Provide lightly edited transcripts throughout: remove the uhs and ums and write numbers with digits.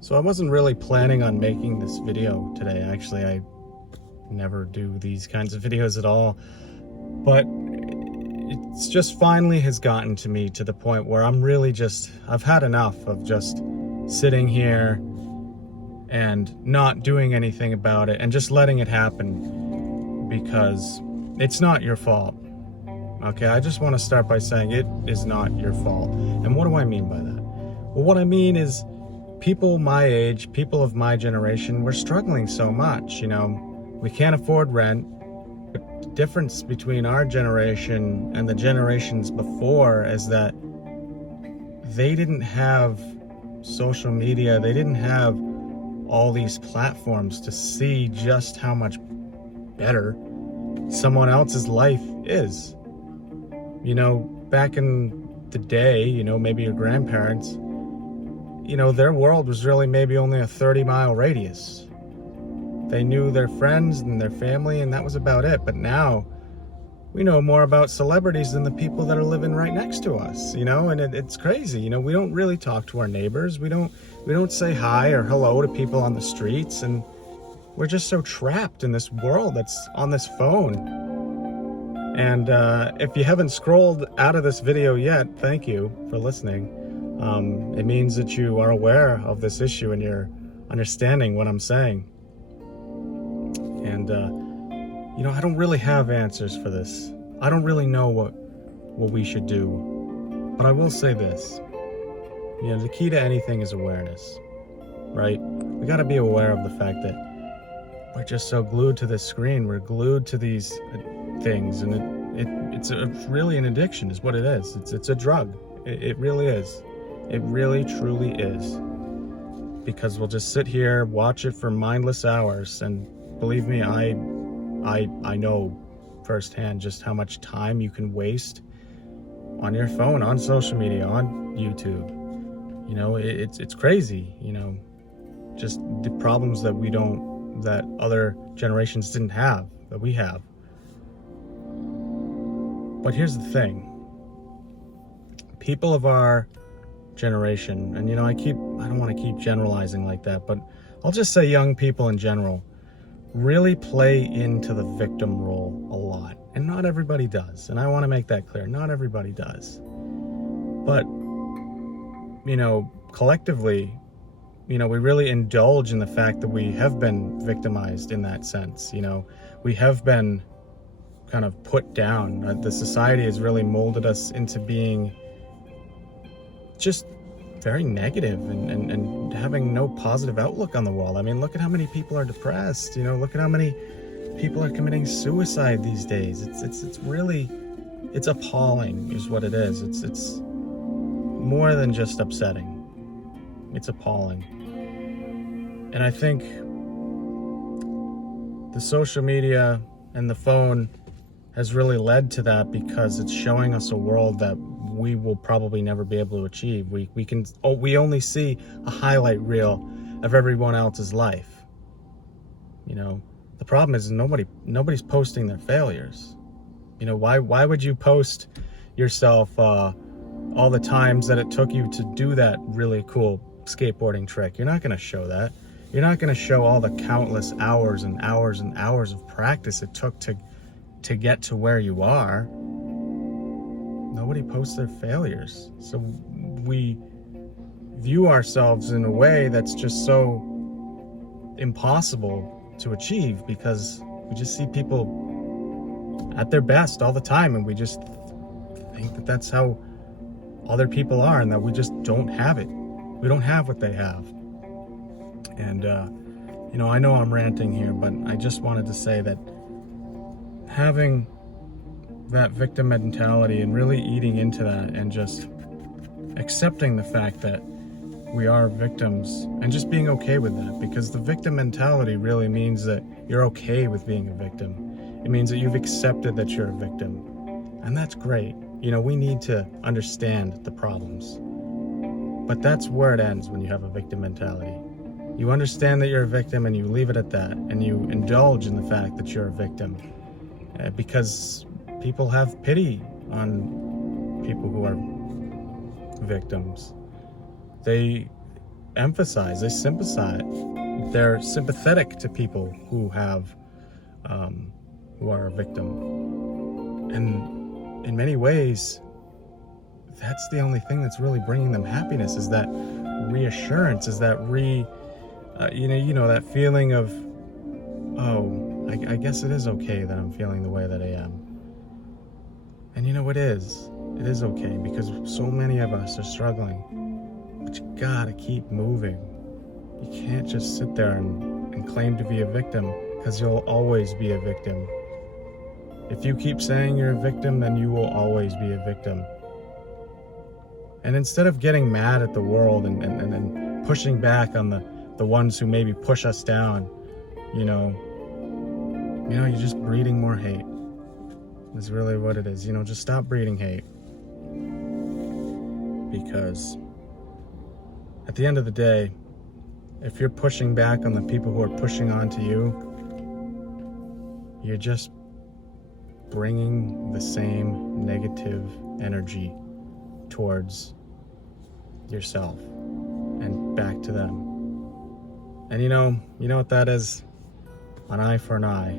So I wasn't really planning on making this video today. Actually, I never do these kinds of videos at all. But it's just finally has gotten to me to the point where I've had enough of just sitting here and not doing anything about it and just letting it happen because it's not your fault. Okay, I just want to start by saying it is not your fault. And what do I mean by that? Well, what I mean is people my age, people of my generation, we're struggling so much, we can't afford rent. The difference between our generation and the generations before is that they didn't have social media, they didn't have all these platforms to see just how much better someone else's life is. Back in the day, maybe your grandparents, their world was really maybe only a 30-mile radius. They knew their friends and their family, and that was about it. But now we know more about celebrities than the people that are living right next to us, and it's crazy. We don't really talk to our neighbors. We don't say hi or hello to people on the streets, and we're just so trapped in this world that's on this phone. And if you haven't scrolled out of this video yet, thank you for listening. It means that you are aware of this issue and you're understanding what I'm saying. And, I don't really have answers for this. I don't really know what we should do. But I will say this. The key to anything is awareness, right? We got to be aware of the fact that we're just so glued to this screen. We're glued to these things, and it's really an addiction is what it is. It's a drug. It really is. It really truly is. Because we'll just sit here, watch it for mindless hours, and believe me, I know firsthand just how much time you can waste on your phone, on social media, on YouTube. It's crazy, just the problems that other generations didn't have, that we have. But here's the thing. People of our generation, and I don't want to keep generalizing like that, but I'll just say young people in general really play into the victim role a lot. And not everybody does. And I want to make that clear. Not everybody does. But, collectively, we really indulge in the fact that we have been victimized in that sense. We have been kind of put down. The society has really molded us into being just very negative and having no positive outlook on the world. I mean, look at how many people are depressed. Look at how many people are committing suicide these days. It's appalling is what it is. It's more than just upsetting. It's appalling. And I think the social media and the phone has really led to that because it's showing us a world that we will probably never be able to achieve. We only see a highlight reel of everyone else's life. The problem is nobody's posting their failures. Why would you post yourself all the times that it took you to do that really cool skateboarding trick? You're not going to show that. You're not going to show all the countless hours and hours and hours of practice it took to get to where you are. Nobody posts their failures. So we view ourselves in a way that's just so impossible to achieve because we just see people at their best all the time, and we just think that that's how other people are, and that we just don't have it. We don't have what they have. And I know I'm ranting here, but I just wanted to say that having that victim mentality and really eating into that and just accepting the fact that we are victims and just being okay with that, because the victim mentality really means that you're okay with being a victim. It means that you've accepted that you're a victim, and that's great. We need to understand the problems, but that's where it ends when you have a victim mentality. You understand that you're a victim and you leave it at that, and you indulge in the fact that you're a victim because people have pity on people who are victims. They emphasize, they sympathize, they're sympathetic to people who are a victim. And in many ways, that's the only thing that's really bringing them happiness, is that reassurance, is that that feeling of, oh, I guess it is okay that I'm feeling the way that I am. And it is okay, because so many of us are struggling. But you gotta keep moving. You can't just sit there and claim to be a victim, because you'll always be a victim. If you keep saying you're a victim, then you will always be a victim. And instead of getting mad at the world and pushing back on the ones who maybe push us down, you're just breeding more hate. That's really what it is. Just stop breeding hate. Because at the end of the day, if you're pushing back on the people who are pushing onto you, you're just bringing the same negative energy towards yourself and back to them. And you know what that is? An eye for an eye.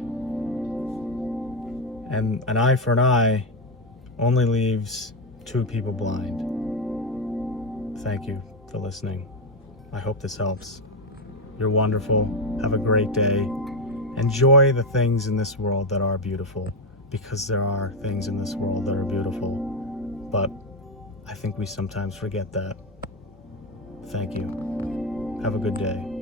And an eye for an eye only leaves two people blind. Thank you for listening. I hope this helps. You're wonderful. Have a great day. Enjoy the things in this world that are beautiful, because there are things in this world that are beautiful. But I think we sometimes forget that. Thank you. Have a good day.